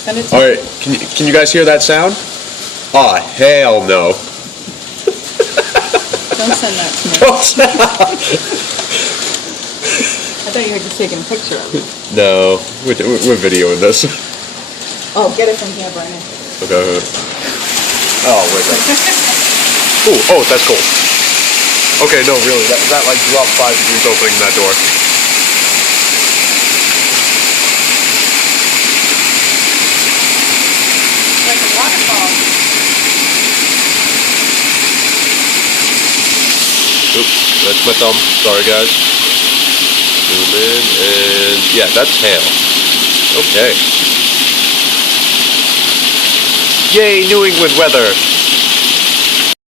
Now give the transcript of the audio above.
Send it to All right, can you guys hear that sound? Aw, hell no. Don't send that to me. I thought you were just taking a picture of it. No, we're videoing this. Oh, get it from here, Brandon. Okay. Oh, wait a minute. Ooh, oh, that's cool. Okay, no, really, that like dropped 5 degrees opening that door. Like a waterfall. Oops, that's my thumb. Sorry, guys. Zoom in, and yeah, that's hail. Okay. Yay, New England weather!